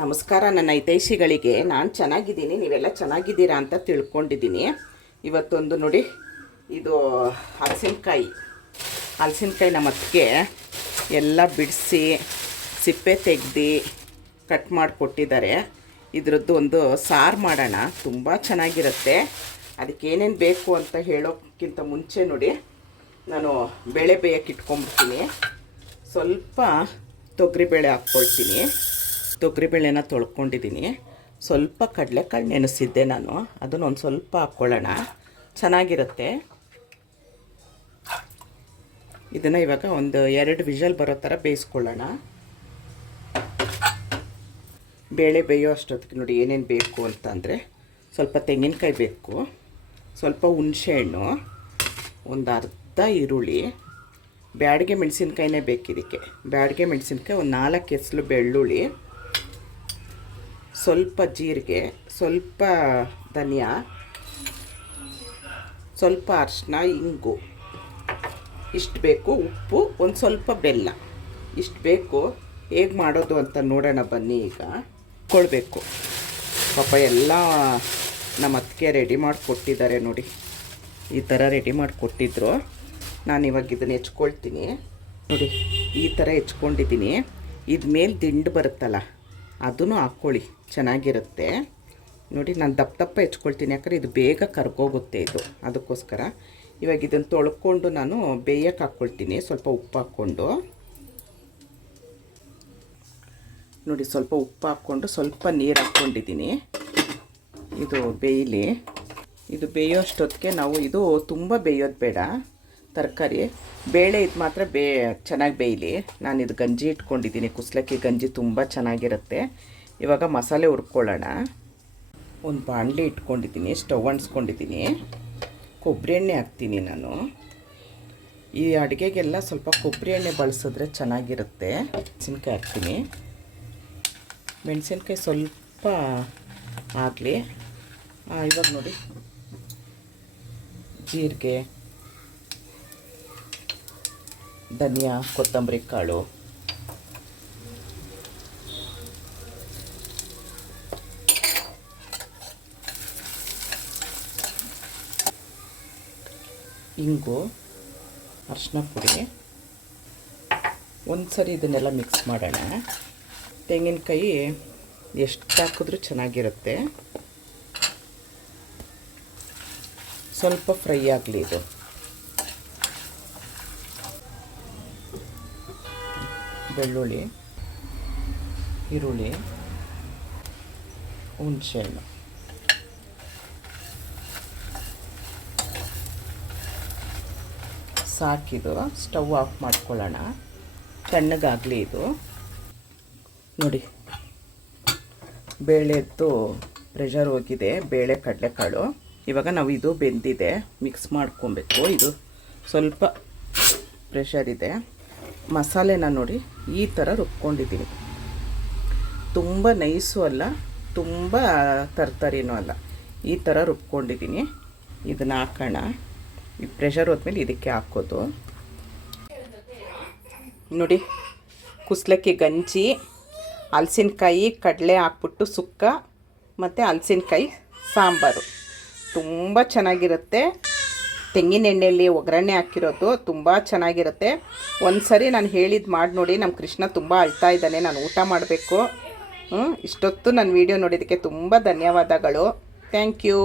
ನಮಸ್ಕಾರ, ನನ್ನ ಹಿತೈಷಿಗಳಿಗೆ. ನಾನು ಚೆನ್ನಾಗಿದ್ದೀನಿ, ನೀವೆಲ್ಲ ಚೆನ್ನಾಗಿದ್ದೀರಾ ಅಂತ ತಿಳ್ಕೊಂಡಿದ್ದೀನಿ. ಇವತ್ತೊಂದು ನೋಡಿ, ಇದು ಹಲಸಿನಕಾಯಿ. ಹಲಸಿನಕಾಯಿ ನಮ್ಮ ಅತ್ತಿಗೆ ಎಲ್ಲ ಬಿಡಿಸಿ, ಸಿಪ್ಪೆ ತೆಗ್ದು ಕಟ್ ಮಾಡಿಕೊಟ್ಟಿದ್ದಾರೆ. ಇದ್ರದ್ದು ಒಂದು ಸಾರು ಮಾಡೋಣ, ತುಂಬ ಚೆನ್ನಾಗಿರುತ್ತೆ. ಅದಕ್ಕೆ ಏನೇನು ಬೇಕು ಅಂತ ಹೇಳೋಕ್ಕಿಂತ ಮುಂಚೆ ನೋಡಿ, ನಾನು ಬೇಳೆ ಬೇಯಕ್ಕೆ ಇಟ್ಕೊಂಬಿಡ್ತೀನಿ ಸ್ವಲ್ಪ ತೊಗರಿಬೇಳೆ ಹಾಕ್ಕೊಳ್ತೀನಿ. ತೊಗರಿಬೇಳೆನ ತೊಳ್ಕೊಂಡಿದ್ದೀನಿ ಸ್ವಲ್ಪ ಕಡಲೆಕಾಳು ನೆನೆಸಿದ್ದೆ ನಾನು. ಅದನ್ನು ಒಂದು ಸ್ವಲ್ಪ ಹಾಕ್ಕೊಳ್ಳೋಣ ಚೆನ್ನಾಗಿರುತ್ತೆ. ಇದನ್ನು ಇವಾಗ ಒಂದು ಎರಡು ವಿಷಲ್ ಬರೋ ಥರ ಬೇಯಿಸ್ಕೊಳ್ಳೋಣ. ಬೇಳೆ ಬೇಯೋ ಅಷ್ಟೊತ್ತಿಗೆ ನೋಡಿ ಏನೇನು ಬೇಕು ಅಂತಂದರೆ ಸ್ವಲ್ಪ ತೆಂಗಿನಕಾಯಿ ಬೇಕು, ಸ್ವಲ್ಪ ಹುಣಸೆಹಣ್ಣು ಒಂದು ಅರ್ಧ ಈರುಳ್ಳಿ, ಬ್ಯಾಡಿಗೆ ಮೆಣಸಿನ್ಕಾಯಿನೇ ಬೇಕಿದಕ್ಕೆ. ಬ್ಯಾಡಿಗೆ ಮೆಣಸಿನ್ಕಾಯಿ ಒಂದು ನಾಲ್ಕು ಎಸಲು ಬೆಳ್ಳುಳ್ಳಿ ಸ್ವಲ್ಪ ಜೀರಿಗೆ, ಸ್ವಲ್ಪ ಧನಿಯಾ, ಸ್ವಲ್ಪ ಅರಿಶಿನ ಇಂಗು. ಇಷ್ಟು ಬೇಕು ಉಪ್ಪು, ಒಂದು ಸ್ವಲ್ಪ ಬೆಲ್ಲ. ಇಷ್ಟು ಬೇಕು ಹೇಗೆ ಮಾಡೋದು ಅಂತ ನೋಡೋಣ ಬನ್ನಿ ಈಗ. ಕೊಡಬೇಕು. ಪಾಪ ಎಲ್ಲ ನಮ್ಮ ಅತ್ತಿಗೆ ರೆಡಿ ಮಾಡಿಕೊಟ್ಟಿದ್ದಾರೆ ನೋಡಿ. ಈ ಥರ ರೆಡಿ ಮಾಡಿಕೊಟ್ಟಿದ್ರು ನಾನು ಇವಾಗ ಇದನ್ನು ಹೆಚ್ಕೊಳ್ತೀನಿ. ನೋಡಿ, ಈ ಥರ ಹೆಚ್ಕೊಂಡಿದ್ದೀನಿ. ಇದು ಮೇಲೆ ದಿಂಡು ಬರುತ್ತಲ್ಲ. ಅದನ್ನು ಹಾಕ್ಕೊಳ್ಳಿ. ಚೆನ್ನಾಗಿರುತ್ತೆ. ನೋಡಿ, ನಾನು ದಪ್ಪ ದಪ್ಪ ಹೆಚ್ಕೊಳ್ತೀನಿ. ಯಾಕಂದರೆ ಇದು ಬೇಗ ಕರ್ಕೋಗುತ್ತೆ ಇದು. ಅದಕ್ಕೋಸ್ಕರ ಇವಾಗ ಇದನ್ನು ತೊಳ್ಕೊಂಡು ನಾನು ಬೇಯಕ್ಕೆ ಹಾಕ್ಕೊಳ್ತೀನಿ. ಸ್ವಲ್ಪ ಉಪ್ಪು ಹಾಕ್ಕೊಂಡು. ನೋಡಿ, ಸ್ವಲ್ಪ ಉಪ್ಪು ಹಾಕ್ಕೊಂಡು ಸ್ವಲ್ಪ ನೀರು ಹಾಕ್ಕೊಂಡಿದ್ದೀನಿ. ಇದು ಬೇಯಲಿ. ಇದು ಬೇಯೋ ಅಷ್ಟೊತ್ತಿಗೆ ನಾವು ಇದು ತುಂಬ ಬೇಯೋದು ಬೇಡ. ತರಕಾರಿ. ಬೇಳೆ ಇದು ಮಾತ್ರ ಬೇ, ಚೆನ್ನಾಗಿ ಬೇಯಲಿ. ನಾನು ಇದು ಗಂಜಿ ಇಟ್ಕೊಂಡಿದ್ದೀನಿ. ಕುಸ್ಲಕ್ಕಿ ಗಂಜಿ ತುಂಬ ಚೆನ್ನಾಗಿರುತ್ತೆ. ಇವಾಗ ಮಸಾಲೆ ಹುರ್ಕೊಳ್ಳೋಣ. ಒಂದು ಬಾಣಲಿ ಇಟ್ಕೊಂಡಿದ್ದೀನಿ, ಸ್ಟವ್ ಅಂಟಿಸ್ಕೊಂಡಿದ್ದೀನಿ. ಕೊಬ್ಬರಿ ಎಣ್ಣೆ ಹಾಕ್ತೀನಿ ನಾನು. ಈ ಅಡುಗೆಗೆಲ್ಲ ಸ್ವಲ್ಪ ಕೊಬ್ಬರಿ ಎಣ್ಣೆ ಬಳಸಿದ್ರೆ ಚೆನ್ನಾಗಿರುತ್ತೆ. ಮೆಣಸಿನ್ಕಾಯಿ ಹಾಕ್ತೀನಿ. ಮೆಣಸಿನ್ಕಾಯಿ ಸ್ವಲ್ಪ ಆಗಲಿ. ಇವಾಗ ನೋಡಿ. ಜೀರಿಗೆ. ಧನಿಯಾ, ಕೊತ್ತಂಬರಿ, ಕಾಳು. ಇಂಗು, ಅರಿಶಿನ ಪುಡಿ. ಒಂದು ಸರಿ ಇದನ್ನೆಲ್ಲ ಮಿಕ್ಸ್ ಮಾಡೋಣ. ತೆಂಗಿನಕಾಯಿ ಎಷ್ಟು ಹಾಕಿದ್ರೂ ಚೆನ್ನಾಗಿರುತ್ತೆ. ಸ್ವಲ್ಪ ಫ್ರೈ ಆಗಲಿ ಇದು. ಬೆಳ್ಳುಳ್ಳಿ, ಈರುಳ್ಳಿ, ಹುಣಸೆಹಣ್ಣು. ಸಾಕಿದು ಸ್ಟವ್ ಆಫ್ ಮಾಡ್ಕೊಳ್ಳೋಣ. ತಣ್ಣಗಾಗಲಿ ಇದು. ನೋಡಿ ಬೇಳೆದ್ದು ಪ್ರೆಷರ್ ಹೋಗಿದೆ, ಬೇಳೆ ಕಡಲೆಕಾಳು. ಇವಾಗ ನಾವು ಇದು ಬೆಂದಿದೆ, ಮಿಕ್ಸ್ ಮಾಡ್ಕೊಬೇಕು. ಇದು ಸ್ವಲ್ಪ ಪ್ರೆಷರ್ ಇದೆ. ಮಸಾಲೆನ ನೋಡಿ ಈ ಥರ ರುಬ್ಕೊಂಡಿದ್ದೀನಿ. ತುಂಬ ನೈಸು ಅಲ್ಲ, ತುಂಬ ತರ್ತರಿನೂ ಅಲ್ಲ. ಈ ಥರ ರುಬ್ಕೊಂಡಿದ್ದೀನಿ. ಇದನ್ನ ಹಾಕೋಣ. ಈ ಪ್ರೆಷರ್ ಹೋದ್ಮೇಲೆ ಇದಕ್ಕೆ ಹಾಕೋದು. ನೋಡಿ, ಕುಸ್ಲಕ್ಕಿ ಗಂಜಿ, ಹಲಸಿನಕಾಯಿ, ಕಡಲೆ ಹಾಕ್ಬಿಟ್ಟು ಸುಕ್ಕ, ಮತ್ತು ಹಲಸಿನಕಾಯಿ ಸಾಂಬಾರು. ತುಂಬ ಚೆನ್ನಾಗಿರುತ್ತೆ. ತೆಂಗಿನ ಎಣ್ಣೆಯಲ್ಲಿ ಒಗ್ಗರಣೆ ಹಾಕಿರೋದು ತುಂಬ ಚೆನ್ನಾಗಿರುತ್ತೆ. ಒಂದು ಸರಿ ನಾನು ಹೇಳಿದ್ದು ಮಾಡಿ ನೋಡಿ ನಮ್ಮ ಕೃಷ್ಣ ತುಂಬ ಅಳ್ತಾ ಇದ್ದಾನೆ, ನಾನು ಊಟ ಮಾಡಬೇಕು. ಇಷ್ಟೊತ್ತು ನನ್ನ ವಿಡಿಯೋ ನೋಡಿದ್ದಕ್ಕೆ ತುಂಬ ಧನ್ಯವಾದಗಳು. Thank you